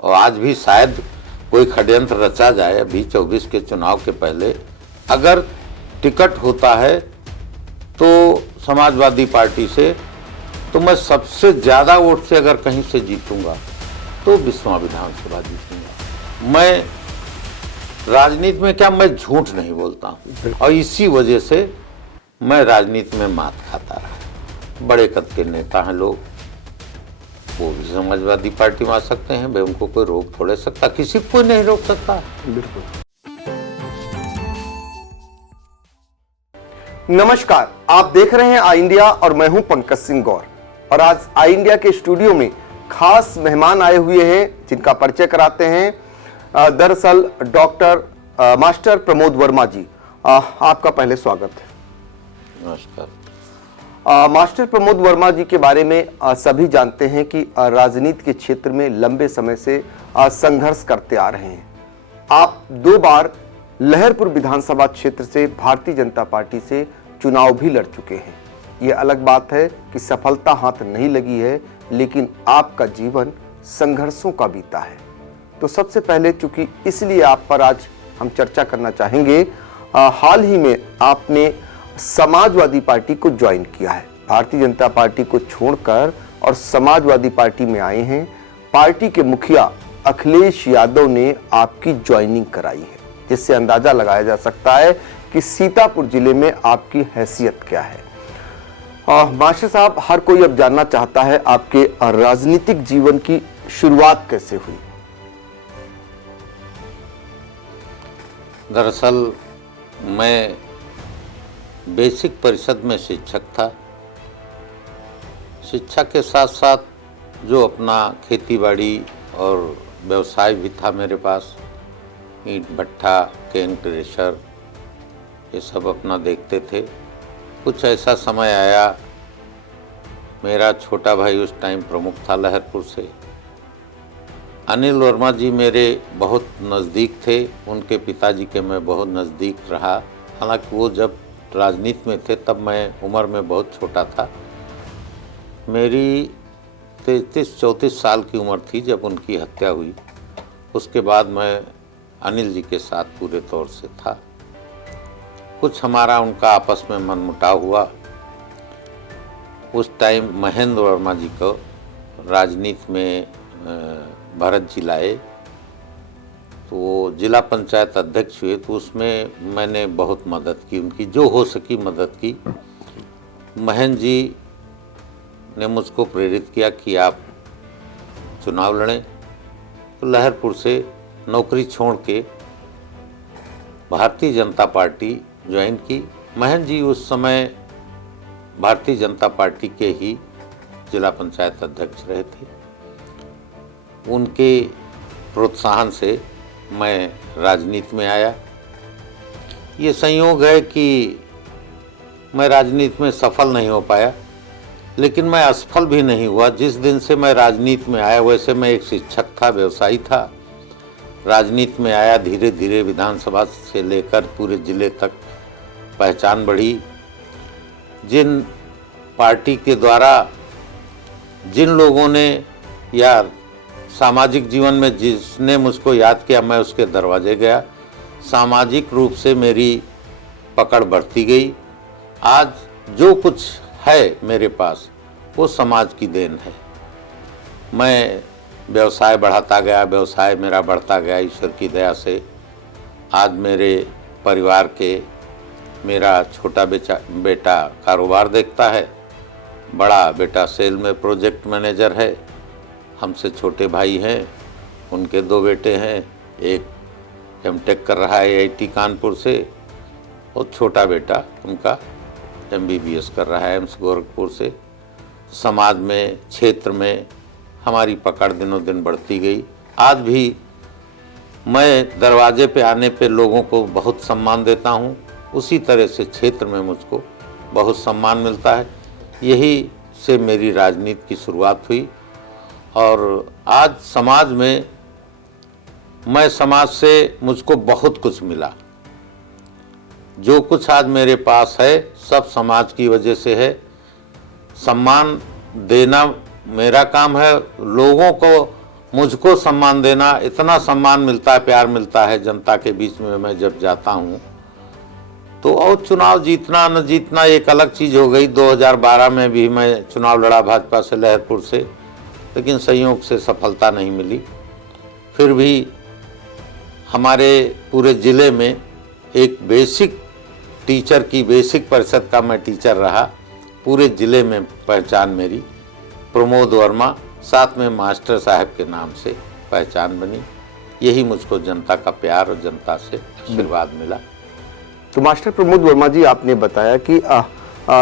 और आज भी शायद कोई षड्यंत्र रचा जाए अभी 24 के चुनाव के पहले, अगर टिकट होता है तो समाजवादी पार्टी से, तो मैं सबसे ज़्यादा वोट से अगर कहीं से जीतूंगा तो बिस्वा विधानसभा जीतूंगा। मैं राजनीति में क्या, मैं झूठ नहीं बोलता हूँ, और इसी वजह से मैं राजनीति में मात खाता रहा। बड़े कद के नेता हैं लोग, वो भी समाजवादी पार्टी में आ सकते हैं भाई, उनको कोई रोक थोड़े सकता, किसी को नहीं रोक सकता। बिल्कुल। नमस्कार, आप देख रहे हैं आई इंडिया और मैं हूं पंकज सिंह गौर। और आज आई इंडिया के स्टूडियो में खास मेहमान आए हुए हैं जिनका परिचय कराते हैं। दरअसल डॉक्टर मास्टर प्रमोद वर्मा जी, आपका पहले स्वागत है। नमस्कार। मास्टर प्रमोद वर्मा जी के बारे में सभी जानते हैं कि राजनीति के क्षेत्र में लंबे समय से संघर्ष करते आ रहे हैं। आप 2 बार लहरपुर विधानसभा क्षेत्र से भारतीय जनता पार्टी से चुनाव भी लड़ चुके हैं। ये अलग बात है कि सफलता हाथ नहीं लगी है, लेकिन आपका जीवन संघर्षों का बीता है। तो सबसे पहले, चूंकि इसलिए आप पर आज हम चर्चा करना चाहेंगे, हाल ही में आपने समाजवादी पार्टी को ज्वाइन किया है, भारतीय जनता पार्टी को छोड़कर और समाजवादी पार्टी में आए हैं। पार्टी के मुखिया अखिलेश यादव ने आपकी ज्वाइनिंग कराई है, जिससे अंदाजा लगाया जा सकता है कि सीतापुर जिले में आपकी हैसियत क्या है। मास्टर साहब, हर कोई अब जानना चाहता है आपके राजनीतिक जीवन की शुरुआत कैसे हुई। दरअसल मैं बेसिक परिषद में शिक्षक था। शिक्षा के साथ साथ जो अपना खेतीबाड़ी और व्यवसाय भी था मेरे पास, ईंट भट्ठा, केन क्रेशर, ये सब अपना देखते थे। कुछ ऐसा समय आया, मेरा छोटा भाई उस टाइम प्रमुख था लहरपुर से, अनिल वर्मा जी मेरे बहुत नज़दीक थे, उनके पिताजी के मैं बहुत नज़दीक रहा। हालांकि वो जब राजनीति में थे तब मैं उम्र में बहुत छोटा था। मेरी 33-34 साल की उम्र थी जब उनकी हत्या हुई। उसके बाद मैं अनिल जी के साथ पूरे तौर से था। कुछ हमारा उनका आपस में मनमुटाव हुआ। उस टाइम महेंद्र वर्मा जी को राजनीति में भरत जी लाए, तो वो जिला पंचायत अध्यक्ष हुए, तो उसमें मैंने बहुत मदद की, उनकी जो हो सकी मदद की। महेंद्र जी ने मुझको प्रेरित किया कि आप चुनाव लड़ें, तो लहरपुर से नौकरी छोड़ के भारतीय जनता पार्टी ज्वाइन की। महेंद्र जी उस समय भारतीय जनता पार्टी के ही जिला पंचायत अध्यक्ष रहे थे। उनके प्रोत्साहन से मैं राजनीति में आया। ये संयोग है कि मैं राजनीति में सफल नहीं हो पाया, लेकिन मैं असफल भी नहीं हुआ। जिस दिन से मैं राजनीति में आया, वैसे मैं एक शिक्षक था, व्यवसायी था। राजनीति में आया, धीरे धीरे विधानसभा से लेकर पूरे जिले तक पहचान बढ़ी। जिन पार्टी के द्वारा जिन लोगों ने या सामाजिक जीवन में जिसने मुझको याद किया, मैं उसके दरवाजे गया। सामाजिक रूप से मेरी पकड़ बढ़ती गई। आज जो कुछ है मेरे पास वो समाज की देन है। मैं व्यवसाय बढ़ाता गया, व्यवसाय मेरा बढ़ता गया ईश्वर की दया से। आज मेरे परिवार के मेरा छोटा बेटा कारोबार देखता है, बड़ा बेटा सेल में प्रोजेक्ट मैनेजर है। हमसे छोटे भाई हैं, उनके 2 बेटे हैं, एक एमटेक कर रहा है आईआईटी कानपुर से, और छोटा बेटा उनका एमबीबीएस कर रहा है एम्स गोरखपुर से। समाज में, क्षेत्र में हमारी पकड़ दिनों दिन बढ़ती गई। आज भी मैं दरवाजे पे आने पे लोगों को बहुत सम्मान देता हूँ, उसी तरह से क्षेत्र में मुझको बहुत सम्मान मिलता है। यही से मेरी राजनीति की शुरुआत हुई। और आज समाज में मैं समाज से मुझको बहुत कुछ मिला। जो कुछ आज मेरे पास है सब समाज की वजह से है। सम्मान देना मेरा काम है, लोगों को मुझको सम्मान देना, इतना सम्मान मिलता है, प्यार मिलता है जनता के बीच में मैं जब जाता हूँ तो। और चुनाव जीतना न जीतना एक अलग चीज़ हो गई। 2012 में भी मैं चुनाव लड़ा भाजपा से लहरपुर से, लेकिन संयोग से सफलता नहीं मिली। फिर भी हमारे पूरे ज़िले में एक बेसिक टीचर की, बेसिक परिषद का मैं टीचर रहा, पूरे ज़िले में पहचान मेरी प्रमोद वर्मा, साथ में मास्टर साहब के नाम से पहचान बनी। यही मुझको जनता का प्यार और जनता से आशीर्वाद मिला। तो मास्टर प्रमोद वर्मा जी, आपने बताया कि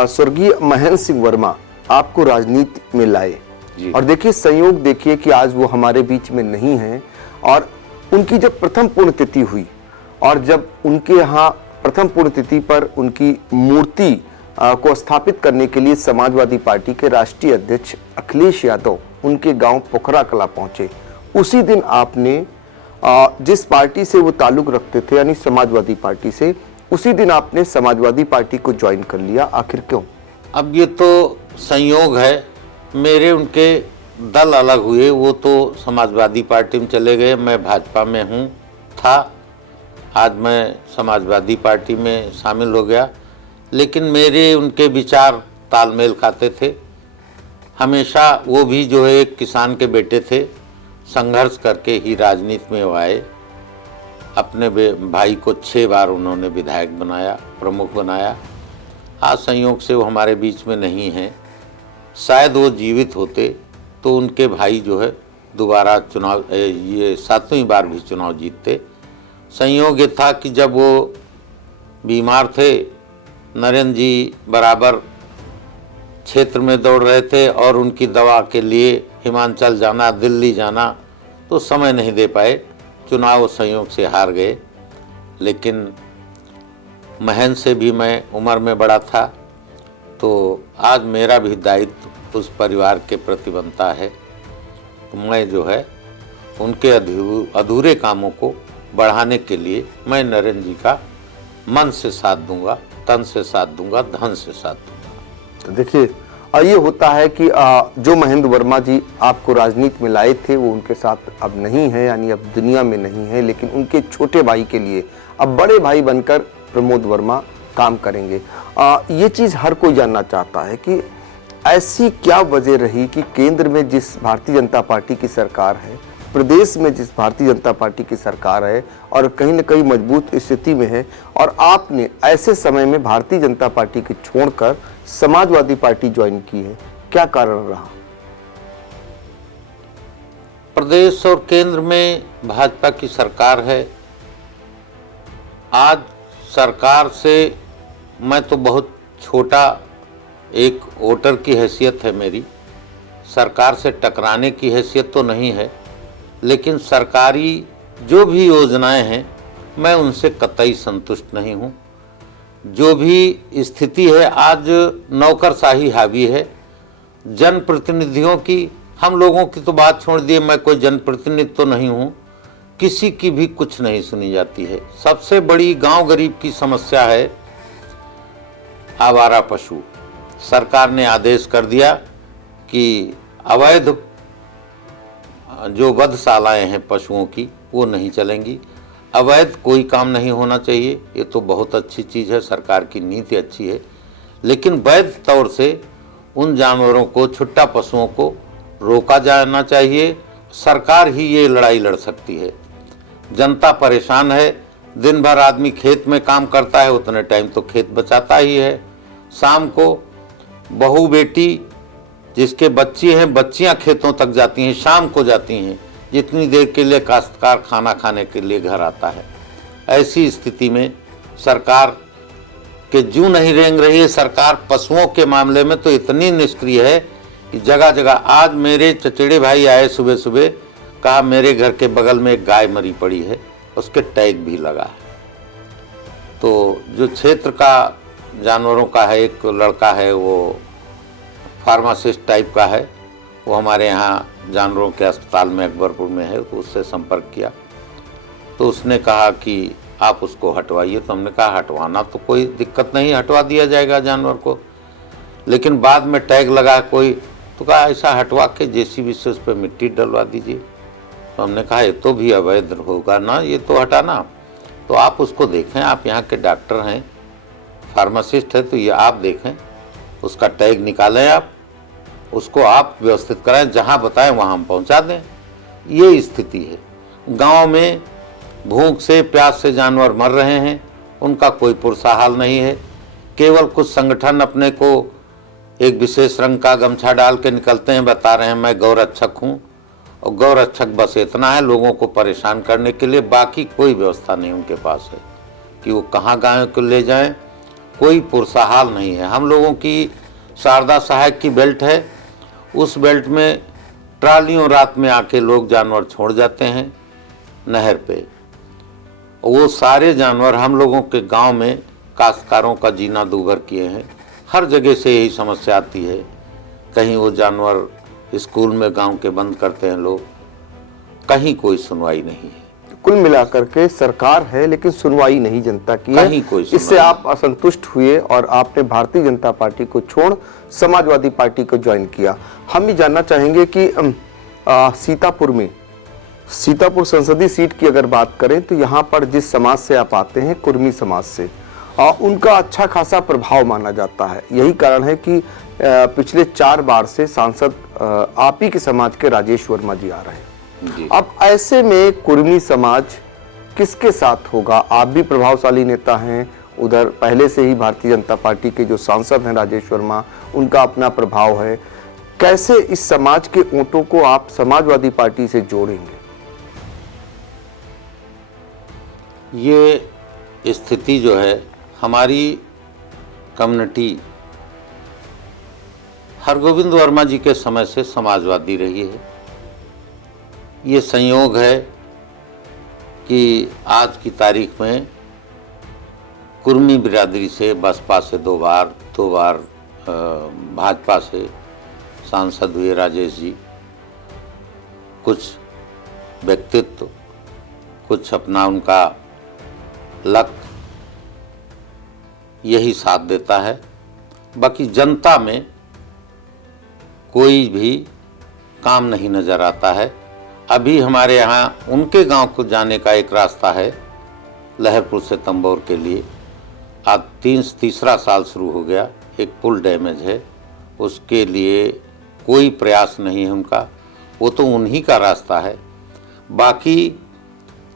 स्वर्गीय महेंद्र सिंह वर्मा आपको राजनीति में लाए, और देखिए संयोग देखिए कि आज वो हमारे बीच में नहीं हैं। और उनकी जब प्रथम पुण्यतिथि हुई और जब उनके यहाँ प्रथम पुण्यतिथि पर उनकी मूर्ति को स्थापित करने के लिए समाजवादी पार्टी के राष्ट्रीय अध्यक्ष अखिलेश यादव उनके गांव पोखरा कला पहुंचे, उसी दिन आपने जिस पार्टी से वो ताल्लुक रखते थे यानी समाजवादी पार्टी से, उसी दिन आपने समाजवादी पार्टी को ज्वाइन कर लिया। आखिर क्यों? अब ये तो संयोग है, मेरे उनके दल अलग हुए। वो तो समाजवादी पार्टी में चले गए, मैं भाजपा में हूँ था। आज मैं समाजवादी पार्टी में शामिल हो गया, लेकिन मेरे उनके विचार तालमेल खाते थे। हमेशा वो भी जो है एक किसान के बेटे थे, संघर्ष करके ही राजनीति में वो आए। अपने भाई को 6 बार उन्होंने विधायक बनाया, प्रमुख बनाया। आज संयोग से वो हमारे बीच में नहीं हैं। शायद वो जीवित होते तो उनके भाई जो है दोबारा चुनाव, ये 7वीं बार भी चुनाव जीतते। संयोग ये था कि जब वो बीमार थे, नरेंद्र जी बराबर क्षेत्र में दौड़ रहे थे और उनकी दवा के लिए हिमाचल जाना, दिल्ली जाना, तो समय नहीं दे पाए। चुनाव संयोग से हार गए। लेकिन महेंद्र से भी मैं उम्र में बड़ा था, तो आज मेरा भी दायित्व उस परिवार के प्रति बनता है। तो मैं जो है उनके अधूरे कामों को बढ़ाने के लिए मैं नरेंद्र जी का मन से साथ दूंगा, तन से साथ दूंगा, धन से साथ दूंगा। तो देखिए, ये होता है कि जो महेंद्र वर्मा जी आपको राजनीति में लाए थे वो उनके साथ अब नहीं है, यानी अब दुनिया में नहीं है, लेकिन उनके छोटे भाई के लिए अब बड़े भाई बनकर प्रमोद वर्मा काम करेंगे। ये चीज़ हर कोई जानना चाहता है कि ऐसी क्या वजह रही कि केंद्र में जिस भारतीय जनता पार्टी की सरकार है, प्रदेश में जिस भारतीय जनता पार्टी की सरकार है और कहीं न कहीं मजबूत स्थिति में है, और आपने ऐसे समय में भारतीय जनता पार्टी को छोड़कर समाजवादी पार्टी ज्वाइन की है, क्या कारण रहा? प्रदेश और केंद्र में भाजपा की सरकार है। आज सरकार से मैं तो बहुत छोटा एक वोटर की हैसियत है मेरी, सरकार से टकराने की हैसियत तो नहीं है, लेकिन सरकारी जो भी योजनाएं हैं मैं उनसे कतई संतुष्ट नहीं हूँ। जो भी स्थिति है आज नौकरशाही हावी है। जनप्रतिनिधियों की, हम लोगों की तो बात छोड़ दिए, मैं कोई जनप्रतिनिधि तो नहीं हूँ, किसी की भी कुछ नहीं सुनी जाती है। सबसे बड़ी गांव गरीब की समस्या है आवारा पशु। सरकार ने आदेश कर दिया कि अवैध जो वधशालाएं हैं पशुओं की वो नहीं चलेंगी, अवैध कोई काम नहीं होना चाहिए। ये तो बहुत अच्छी चीज़ है, सरकार की नीति अच्छी है, लेकिन वैध तौर से उन जानवरों को, छुट्टा पशुओं को रोका जाना चाहिए। सरकार ही ये लड़ाई लड़ सकती है। जनता परेशान है, दिन भर आदमी खेत में काम करता है, उतने टाइम तो खेत बचाता ही है। शाम को बहू बेटी जिसके बच्चे हैं, बच्चियां खेतों तक जाती हैं, शाम को जाती हैं, जितनी देर के लिए काश्तकार खाना खाने के लिए घर आता है। ऐसी स्थिति में सरकार के जू नहीं रेंग रही है। सरकार पशुओं के मामले में तो इतनी निष्क्रिय है कि जगह जगह, आज मेरे चचेरे भाई आए सुबह सुबह, कहा मेरे घर के बगल में एक गाय मरी पड़ी है, उसके टैग भी लगा है। तो जो क्षेत्र का जानवरों का है, एक लड़का है वो फार्मासिस्ट टाइप का है, वो हमारे यहाँ जानवरों के अस्पताल में अकबरपुर में है, तो उससे संपर्क किया तो उसने कहा कि आप उसको हटवाइए। तो हमने कहा हटवाना तो कोई दिक्कत नहीं, हटवा दिया जाएगा जानवर को, लेकिन बाद में टैग लगा कोई, तो कहा ऐसा हटवा के जेसीबी से उस पर मिट्टी डलवा दीजिए। तो हमने कहा ये तो भी अवैध होगा ना, ये तो हटाना। तो आप उसको देखें, आप यहाँ के डॉक्टर हैं, फार्मासिस्ट है, तो ये आप देखें, उसका टैग निकालें, आप उसको आप व्यवस्थित कराएं, जहाँ बताएं वहाँ हम पहुँचा दें। ये स्थिति है। गांव में भूख से प्यास से जानवर मर रहे हैं, उनका कोई पुरसा हाल नहीं है। केवल कुछ संगठन अपने को एक विशेष रंग का गमछा डाल के निकलते हैं, बता रहे हैं मैं गौरक्षक हूँ, और गौरक्षक बस इतना है लोगों को परेशान करने के लिए, बाकी कोई व्यवस्था नहीं उनके पास है कि वो कहाँ गायों को ले जाएं, कोई पुरसा हाल नहीं है। हम लोगों की शारदा सहायक की बेल्ट है, उस बेल्ट में ट्रालियों रात में आके लोग जानवर छोड़ जाते हैं नहर पे। वो सारे जानवर हम लोगों के गांव में काश्तकारों का जीना दूभर किए हैं। हर जगह से यही समस्या आती है। कहीं वो जानवर स्कूल में गांव के बंद करते हैं लोग, कहीं कोई सुनवाई नहीं है। कुल मिलाकर के सरकार है लेकिन सुनवाई नहीं जनता की है। कहीं कोई सुनवाई इससे आप असंतुष्ट हुए और आपने भारतीय जनता पार्टी को छोड़ समाजवादी पार्टी को ज्वाइन किया। हम ये जानना चाहेंगे कि सीतापुर संसदीय सीट की अगर बात करें तो यहाँ पर जिस समाज से आप आते हैं, कुर्मी समाज से, उनका अच्छा खासा प्रभाव माना जाता है। यही कारण है कि पिछले 4 बार से सांसद आप ही के समाज के राजेश वर्मा जी आ रहे हैं। अब ऐसे में कुर्मी समाज किसके साथ होगा? आप भी प्रभावशाली नेता हैं, उधर पहले से ही भारतीय जनता पार्टी के जो सांसद हैं राजेश वर्मा, उनका अपना प्रभाव है। कैसे इस समाज के वोटों को आप समाजवादी पार्टी से जोड़ेंगे? ये स्थिति जो है, हमारी कम्युनिटी हरगोविंद वर्मा जी के समय से समाजवादी रही है। ये संयोग है कि आज की तारीख में कुर्मी बिरादरी से बसपा से दो बार भाजपा से सांसद हुए राजेश जी। कुछ व्यक्तित्व, कुछ अपना उनका लक यही साथ देता है। बाकी जनता में कोई भी काम नहीं नज़र आता है। अभी हमारे यहाँ उनके गांव को जाने का एक रास्ता है लहरपुर से तंबोर के लिए, आज तीसरा साल शुरू हो गया। एक पुल डैमेज है, उसके लिए कोई प्रयास नहीं है उनका, वो तो उन्हीं का रास्ता है। बाकी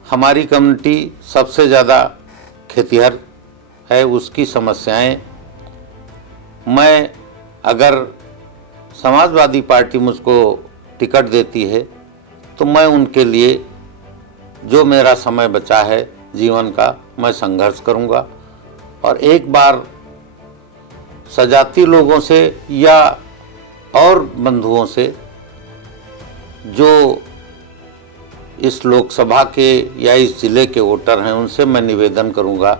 हमारी कम्युनिटी सबसे ज़्यादा खेतिहर है, उसकी समस्याएं, मैं अगर समाजवादी पार्टी मुझको टिकट देती है तो मैं उनके लिए जो मेरा समय बचा है जीवन का, मैं संघर्ष करूंगा। और एक बार सजाती लोगों से या और बंधुओं से जो इस लोकसभा के या इस ज़िले के वोटर हैं, उनसे मैं निवेदन करूंगा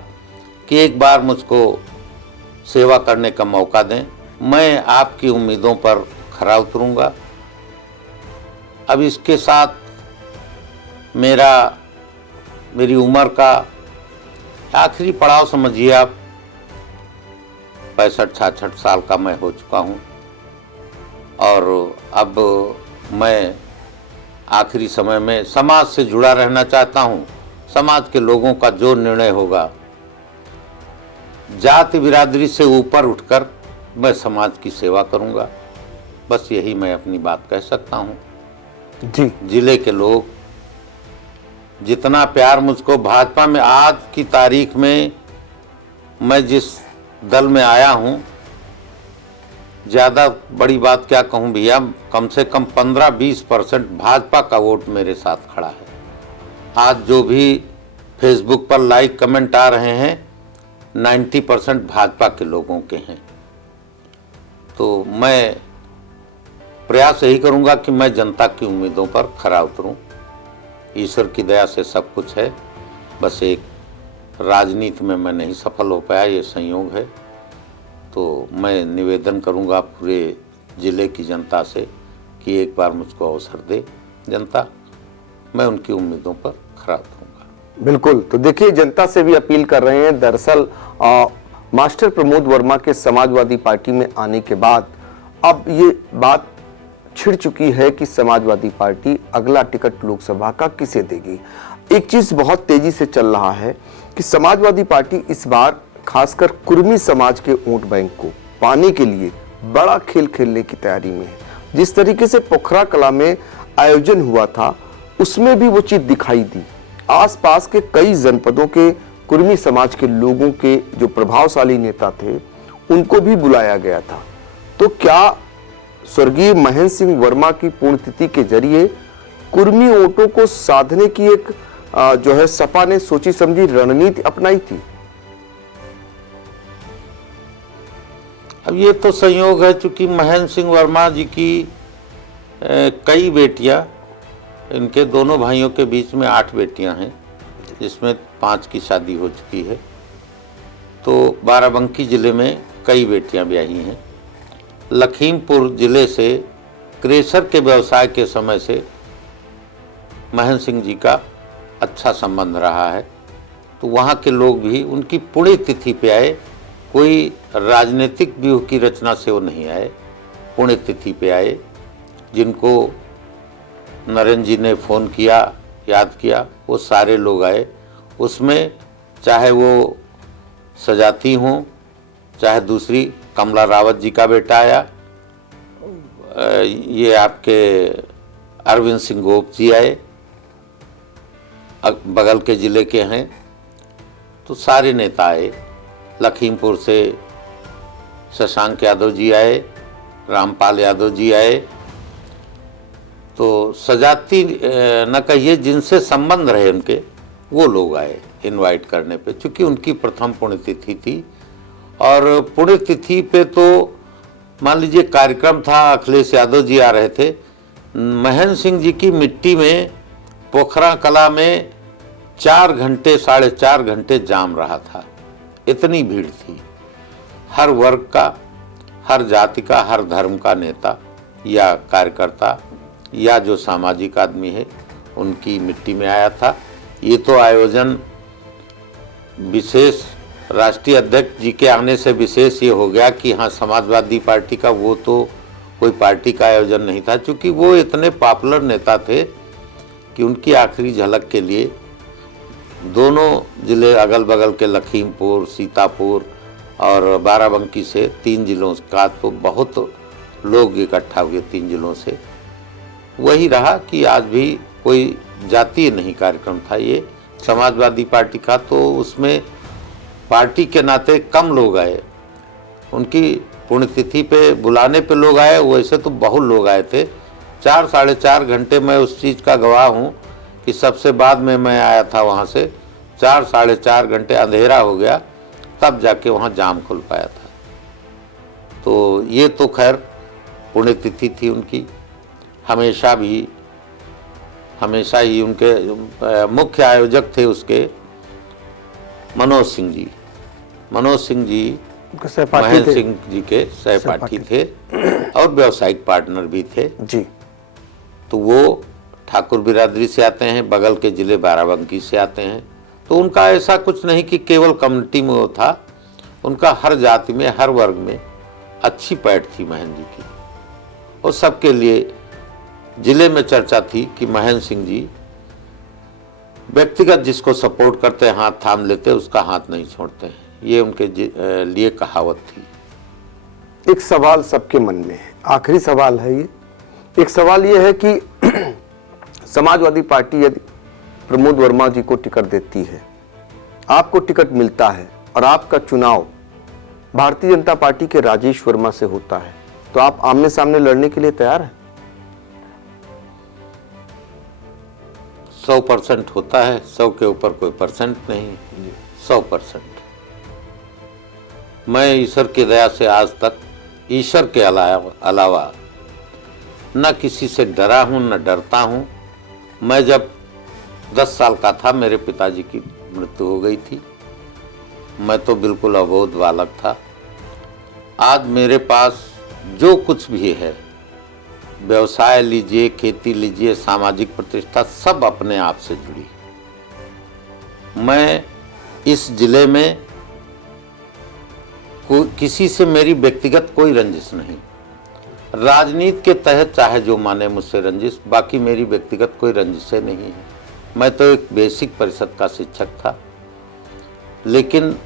कि एक बार मुझको सेवा करने का मौका दें। मैं आपकी उम्मीदों पर खरा उतरूंगा। अब इसके साथ मेरी उम्र का आखिरी पड़ाव समझिए आप, 65-66 साल का मैं हो चुका हूँ, और अब मैं आखिरी समय में समाज से जुड़ा रहना चाहता हूँ। समाज के लोगों का जो निर्णय होगा, जाति बिरादरी से ऊपर उठकर मैं समाज की सेवा करूँगा। बस यही मैं अपनी बात कह सकता हूँ। जी, जिले के लोग जितना प्यार मुझको भाजपा में, आज की तारीख में मैं जिस दल में आया हूँ, ज़्यादा बड़ी बात क्या कहूँ भैया, कम से कम 15-20% भाजपा का वोट मेरे साथ खड़ा है। आज जो भी फेसबुक पर लाइक कमेंट आ रहे हैं, 90% भाजपा के लोगों के हैं। तो मैं प्रयास यही करूंगा कि मैं जनता की उम्मीदों पर खरा उतरूं। ईश्वर की दया से सब कुछ है, बस एक राजनीति में मैं नहीं सफल हो पाया, ये संयोग है। तो मैं निवेदन करूंगा पूरे ज़िले की जनता से कि एक बार मुझको अवसर दे जनता, मैं उनकी उम्मीदों पर खरा उतरूंगा। बिल्कुल। तो देखिए, जनता से भी अपील कर रहे हैं। दरअसल मास्टर प्रमोद वर्मा के समाजवादी पार्टी में आने के बाद अब ये बात छिड़ चुकी है कि समाजवादी पार्टी अगला टिकट लोकसभा का किसे देगी। एक चीज बहुत तेजी से चल रहा है कि समाजवादी पार्टी इस बार खासकर कुर्मी समाज के वोट बैंक को पाने के लिए बड़ा खेल खेलने की तैयारी में है। जिस तरीके से पोखरा कला में आयोजन हुआ था उसमें भी वो चीज दिखाई दी। आसपास के कई जनपदों के कुर्मी समाज के लोगों के जो प्रभावशाली नेता थे उनको भी बुलाया गया था। तो क्या स्वर्गीय महेंद्र सिंह वर्मा की पुण्यतिथि के जरिए कुर्मी वोटों को साधने की एक जो है सपा ने सोची समझी रणनीति अपनाई थी? अब ये तो संयोग है, चूंकि महेंद्र सिंह वर्मा जी की कई बेटियां, इनके दोनों भाइयों के बीच में 8 बेटियां हैं, जिसमें 5 की शादी हो चुकी है। तो बाराबंकी जिले में कई बेटियां ब्याही हैं। लखीमपुर जिले से क्रेशर के व्यवसाय के समय से महेंद्र सिंह जी का अच्छा संबंध रहा है, तो वहाँ के लोग भी उनकी पुण्यतिथि पे आए। कोई राजनीतिक व्यूह की रचना से वो नहीं आए, पुण्यतिथि पे आए। जिनको नरेंद्र जी ने फ़ोन किया, याद किया, वो सारे लोग आए। उसमें चाहे वो सजाती हों, चाहे दूसरी कमला रावत जी का बेटा आया, ये आपके अरविंद सिंह गोप जी आए, बगल के ज़िले के हैं, तो सारे नेता आए। लखीमपुर से शशांक यादव जी आए, रामपाल यादव जी आए। तो सजाती न कहिए, जिनसे संबंध रहे उनके, वो लोग आए इनवाइट करने पे, चूँकि उनकी प्रथम पुण्यतिथि थी। और पुण्यतिथि पे तो मान लीजिए कार्यक्रम था, अखिलेश यादव जी आ रहे थे। महेंद्र सिंह जी की मिट्टी में पोखरा कला में 4 घंटे 4.5 घंटे जाम रहा था। इतनी भीड़ थी। हर वर्ग का, हर जाति का, हर धर्म का नेता या कार्यकर्ता या जो सामाजिक आदमी है, उनकी मिट्टी में आया था। ये तो आयोजन विशेष राष्ट्रीय अध्यक्ष जी के आने से विशेष ये हो गया कि हाँ, समाजवादी पार्टी का, वो तो कोई पार्टी का आयोजन नहीं था, क्योंकि वो इतने पॉपुलर नेता थे कि उनकी आखिरी झलक के लिए दोनों जिले अगल बगल के लखीमपुर, सीतापुर और बाराबंकी से 3 जिलों का तो बहुत लोग इकट्ठा हुए 3 जिलों से। वही रहा कि आज भी कोई जातीय नहीं कार्यक्रम था ये समाजवादी पार्टी का, तो उसमें पार्टी के नाते कम लोग आए। उनकी पुण्यतिथि पे बुलाने पे लोग आए, वैसे तो बहुत लोग आए थे। 4-4.5 घंटे मैं उस चीज़ का गवाह हूँ कि सबसे बाद में मैं आया था वहाँ से। 4-4.5 घंटे अंधेरा हो गया, तब जाके वहाँ जाम खुल पाया था। तो ये तो खैर पुण्यतिथि थी उनकी। हमेशा ही उनके मुख्य आयोजक थे उसके मनोज सिंह जी। मनोज सिंह जी महेंद्र सिंह जी के सहपाठी थे और व्यावसायिक पार्टनर भी थे जी। तो वो ठाकुर बिरादरी से आते हैं, बगल के ज़िले बाराबंकी से आते हैं। तो उनका ऐसा कुछ नहीं कि केवल कम्युनिटी में वो था, उनका हर जाति में, हर वर्ग में अच्छी पैठ थी महेंद्र जी की। और सबके लिए ज़िले में चर्चा थी कि महेंद्र सिंह जी व्यक्तिगत जिसको सपोर्ट करते हैं, हाथ थाम लेते, उसका हाथ नहीं छोड़ते हैं। ये उनके लिए कहावत थी। एक सवाल सबके मन में है, आखिरी सवाल है ये। एक सवाल ये है कि समाजवादी पार्टी यदि प्रमोद वर्मा जी को टिकट देती है, आपको टिकट मिलता है और आपका चुनाव भारतीय जनता पार्टी के राजेश वर्मा से होता है, तो आप आमने सामने लड़ने के लिए तैयार हैं? 100% होता है, 100 के ऊपर कोई परसेंट नहीं, 100%। मैं ईश्वर की दया से आज तक ईश्वर के अलावा न किसी से डरा हूँ, न डरता हूँ। मैं जब 10 साल का था, मेरे पिताजी की मृत्यु हो गई थी। मैं तो बिल्कुल अबोध बालक था। आज मेरे पास जो कुछ भी है, व्यवसाय लीजिए, खेती लीजिए, सामाजिक प्रतिष्ठा, सब अपने आप से जुड़ी। मैं इस जिले में किसी से मेरी व्यक्तिगत कोई रंजिश नहीं। राजनीति के तहत चाहे जो माने मुझसे रंजिश, बाकी मेरी व्यक्तिगत कोई रंजिशें नहीं है। मैं तो एक बेसिक परिषद का शिक्षक था, लेकिन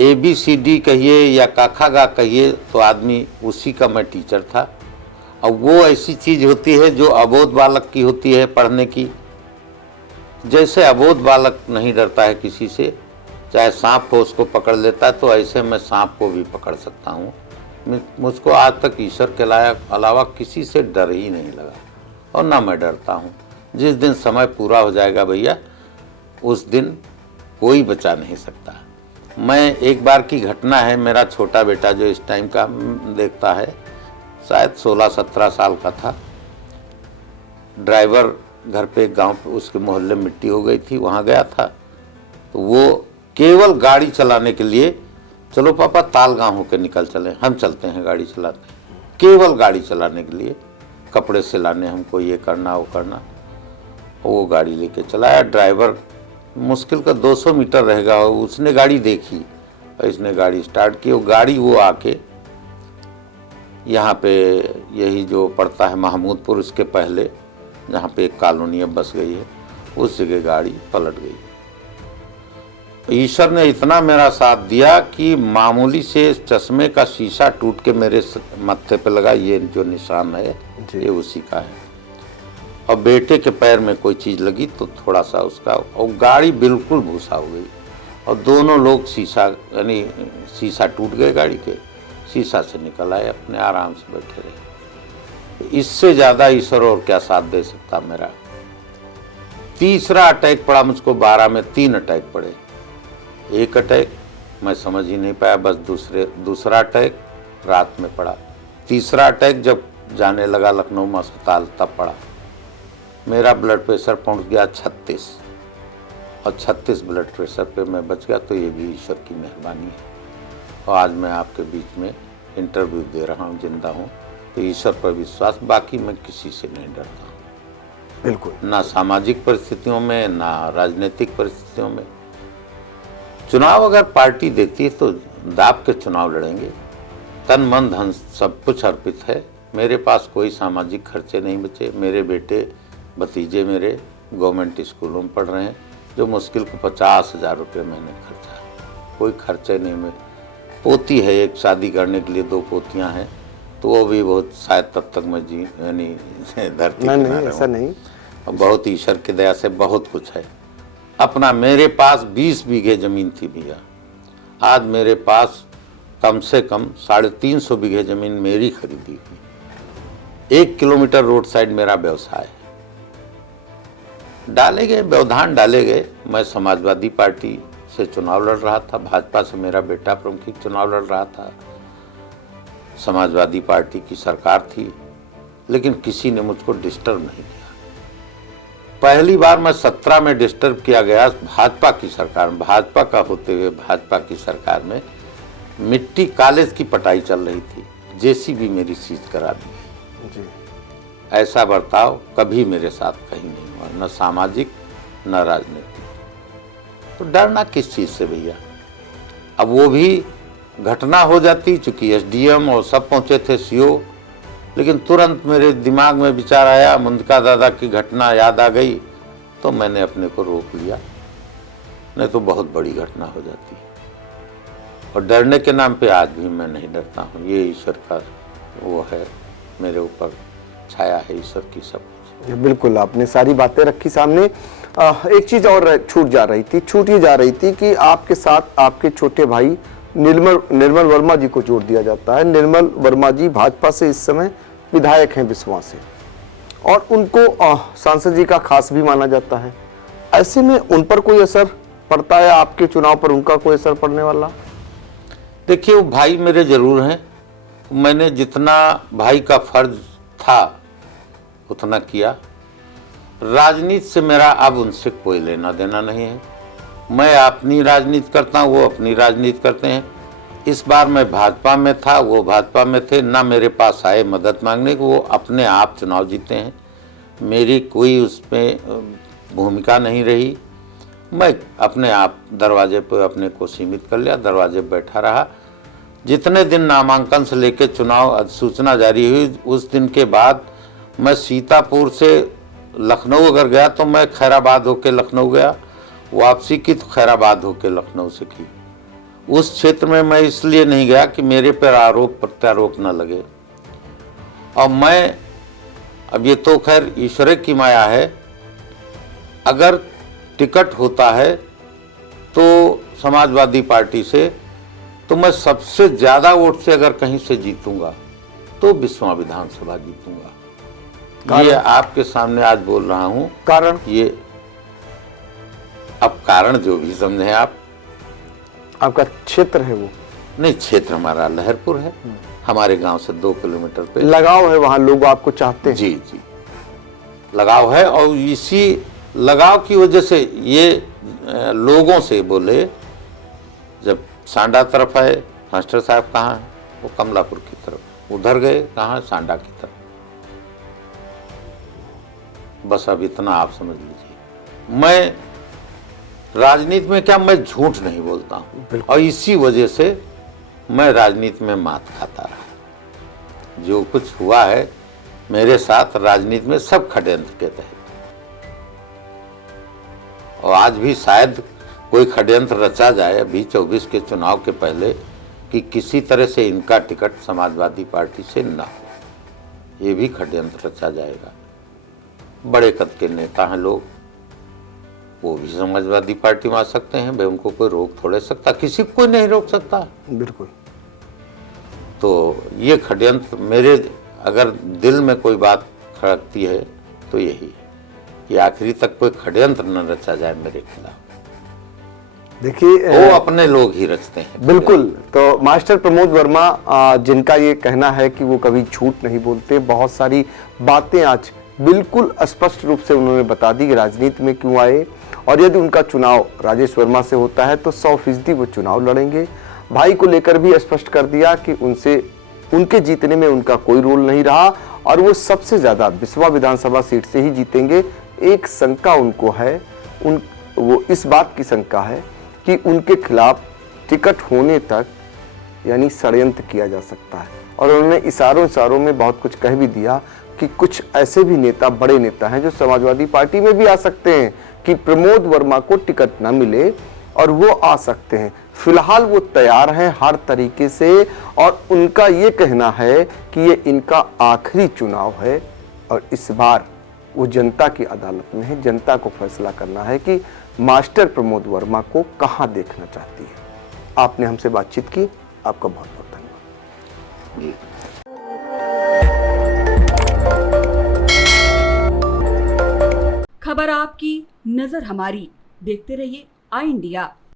ABCD कहिए या काखागा कहिए तो आदमी उसी का मैं टीचर था। अब वो ऐसी चीज़ होती है जो अबोध बालक की होती है पढ़ने की। जैसे अबोध बालक नहीं डरता है किसी से, चाहे सांप हो उसको पकड़ लेता है, तो ऐसे मैं सांप को भी पकड़ सकता हूँ। मुझको आज तक ईश्वर के अलावा किसी से डर ही नहीं लगा और ना मैं डरता हूँ। जिस दिन समय पूरा हो जाएगा भैया, उस दिन कोई बचा नहीं सकता। मैं एक बार की घटना है, मेरा छोटा बेटा जो इस टाइम का देखता है, शायद 16-17 साल का था। ड्राइवर घर पे गांव पे उसके मोहल्ले में मिट्टी हो गई थी, वहाँ गया था। तो वो केवल गाड़ी चलाने के लिए, चलो पापा तालगांव होकर निकल चले, हम चलते हैं गाड़ी चलाते हैं। केवल गाड़ी चलाने के लिए, कपड़े सिलाने, हमको ये करना वो करना। वो गाड़ी लेके चलाया। ड्राइवर मुश्किल का 200 मीटर रहेगा, उसने गाड़ी देखी और इसने गाड़ी स्टार्ट की। वो गाड़ी वो आके यहाँ पे यही जो पड़ता है महमूदपुर, उसके पहले जहाँ पे एक कॉलोनी अब बस गई है, उस जगह गाड़ी पलट गई। ईश्वर ने इतना मेरा साथ दिया कि मामूली से चश्मे का शीशा टूट के मेरे मत्थे पे लगा। ये जो निशान है ये उसी का है। और बेटे के पैर में कोई चीज़ लगी तो थोड़ा सा उसका, और गाड़ी बिल्कुल भूसा हो गई और दोनों लोग शीशा टूट गए गाड़ी के, शीशा से निकल आए, अपने आराम से बैठे रहे। इससे ज़्यादा ईश्वर और क्या साथ दे सकता मेरा। तीसरा अटैक पड़ा मुझको, 12 में 3 अटैक पड़े। एक अटैक मैं समझ ही नहीं पाया, बस दूसरा अटैक रात में पड़ा। तीसरा अटैक जब जाने लगा लखनऊ में अस्पताल तब पड़ा। मेरा ब्लड प्रेशर पहुंच गया 36 और 36 ब्लड प्रेशर पे मैं बच गया। तो ये भी ईश्वर की मेहरबानी है। और आज मैं आपके बीच में इंटरव्यू दे रहा हूँ, जिंदा हूँ। तो ईश्वर पर विश्वास, बाकी मैं किसी से नहीं डरता हूँ। बिल्कुल, ना सामाजिक परिस्थितियों में, ना राजनीतिक परिस्थितियों में। चुनाव अगर पार्टी देती है तो दाब के चुनाव लड़ेंगे। तन मन धन सब कुछ अर्पित है। मेरे पास कोई सामाजिक खर्चे नहीं बचे। मेरे बेटे भतीजे मेरे गवर्नमेंट स्कूलों में पढ़ रहे हैं, जो मुश्किल को 50,000 रुपये महीने खर्चा है। कोई खर्चे नहीं में। पोती है एक, शादी करने के लिए 2 पोतियां हैं, तो वो भी बहुत, शायद तब तक मैं यानी धरती नहीं, ऐसा नहीं। बहुत ईश्वर की दया से बहुत कुछ है अपना। मेरे पास 20 बीघे ज़मीन थी भैया, आज मेरे पास कम से कम 350 बीघे ज़मीन मेरी खरीदी हुई। 1 किलोमीटर रोड साइड मेरा व्यवसाय है। डाले गए व्यवधान डाले गए। मैं समाजवादी पार्टी से चुनाव लड़ रहा था, भाजपा से मेरा बेटा प्रमुख चुनाव लड़ रहा था। समाजवादी पार्टी की सरकार थी, लेकिन किसी ने मुझको डिस्टर्ब नहीं किया। पहली बार मैं 17 में डिस्टर्ब किया गया भाजपा की सरकार में। भाजपा का होते हुए भाजपा की सरकार में मिट्टी कॉलेज की पटाई चल रही थी, JCB मेरी सीज करा दी जी। ऐसा बर्ताव कभी मेरे साथ कहीं नहीं हुआ, न सामाजिक न राजनीतिक। तो डरना किस चीज़ से भैया। अब वो भी घटना हो जाती, चूंकि SDM और सब पहुँचे थे, CO, लेकिन तुरंत मेरे दिमाग में विचार आया, मुंदका दादा की घटना याद आ गई, तो मैंने अपने को रोक लिया, नहीं तो बहुत बड़ी घटना हो जाती। और डरने के नाम पे आज भी मैं नहीं डरता हूँ। ये ईश्वर का वो है, मेरे ऊपर छाया है ईश्वर की सब कुछ। बिल्कुल, आपने सारी बातें रखी सामने। एक चीज़ और छूट ये जा रही थी कि आपके साथ आपके छोटे भाई निर्मल वर्मा जी को जोड़ दिया जाता है। निर्मल वर्मा जी भाजपा से इस समय विधायक हैं बिस्वा से, और उनको सांसद जी का खास भी माना जाता है। ऐसे में उन पर कोई असर पड़ता है, आपके चुनाव पर उनका कोई असर पड़ने वाला? देखिए, वो भाई मेरे जरूर हैं। मैंने जितना भाई का फर्ज था उतना किया। राजनीति से मेरा अब उनसे कोई लेना देना नहीं है। मैं अपनी राजनीति करता हूँ, वो अपनी राजनीति करते हैं। इस बार मैं भाजपा में था, वो भाजपा में थे, ना मेरे पास आए मदद मांगने को। वो अपने आप चुनाव जीते हैं, मेरी कोई उसमें भूमिका नहीं रही। मैं अपने आप दरवाजे पर अपने को सीमित कर लिया, दरवाजे पर बैठा रहा। जितने दिन नामांकन से लेकर चुनाव अधिसूचना जारी हुई, उस दिन के बाद मैं सीतापुर से लखनऊ अगर गया तो मैं खैराबाद होके लखनऊ गया, वापसी की तो खैराबाद होके लखनऊ से की। उस क्षेत्र में मैं इसलिए नहीं गया कि मेरे पर आरोप प्रत्यारोप न लगे। और मैं, अब ये तो खैर ईश्वर की माया है, अगर टिकट होता है तो समाजवादी पार्टी से, तो मैं सबसे ज़्यादा वोट से अगर कहीं से जीतूंगा तो बिस्वा विधानसभा जीतूंगा। ये आपके सामने आज बोल रहा हूं। कारण? ये अब कारण जो भी समझे आप। आपका क्षेत्र है वो? नहीं, क्षेत्र हमारा लहरपुर है, हमारे गांव से 2 किलोमीटर पे। लगाव है वहां, लोग आपको चाहते हैं? जी जी, लगाव है। और इसी लगाव की वजह से ये लोगों से बोले, जब सांडा तरफ आए, मास्टर साहब कहाँ है, वो कमलापुर की तरफ, उधर गए कहाँ, सांडा की तरफ। बस अब इतना आप समझ लीजिए। मैं राजनीति में क्या, मैं झूठ नहीं बोलता हूँ, और इसी वजह से मैं राजनीति में मात खाता रहा। जो कुछ हुआ है मेरे साथ राजनीति में, सब षड्यंत्र के तहत। और आज भी शायद कोई षड्यंत्र रचा जाए अभी 24 के चुनाव के पहले कि किसी तरह से इनका टिकट समाजवादी पार्टी से ना हो, ये भी षड्यंत्र रचा जाएगा। बड़े कद के नेता हैं लोग, वो भी समाजवादी पार्टी में आ सकते हैं भाई, उनको कोई रोक थोड़े सकता, किसी को कोई नहीं रोक सकता। बिल्कुल। तो ये षड्यंत्र, मेरे अगर दिल में कोई बात खड़कती है तो यही है कि आखिरी तक कोई षड्यंत्र न रचा जाए मेरे खिलाफ। देखिए, वो अपने लोग ही रचते हैं। बिल्कुल। तो मास्टर प्रमोद वर्मा, जिनका ये कहना है कि वो कभी झूठ नहीं बोलते, बहुत सारी बातें आज बिल्कुल स्पष्ट रूप से उन्होंने बता दी कि राजनीति में क्यों आए, और यदि उनका चुनाव राजेश वर्मा से होता है तो 100% वो चुनाव लड़ेंगे। भाई को लेकर भी स्पष्ट कर दिया कि उनके जीतने में उनका कोई रोल नहीं रहा, और वो सबसे ज्यादा बिस्वा विधानसभा सीट से ही जीतेंगे। एक शंका उनको है, वो इस बात की शंका है कि उनके खिलाफ टिकट होने तक यानी षड्यंत्र किया जा सकता है। और उन्होंने इशारों में बहुत कुछ कह भी दिया कि कुछ ऐसे भी नेता, बड़े नेता हैं जो समाजवादी पार्टी में भी आ सकते हैं, कि प्रमोद वर्मा को टिकट न मिले और वो आ सकते हैं। फिलहाल वो तैयार हैं हर तरीके से, और उनका ये कहना है कि ये इनका आखिरी चुनाव है, और इस बार वो जनता की अदालत में है। जनता को फैसला करना है कि मास्टर प्रमोद वर्मा को कहां देखना चाहती है। आपने हमसे बातचीत की, आपका बहुत बहुत धन्यवाद। खबर आपकी, नजर हमारी। देखते रहिए आई इंडिया।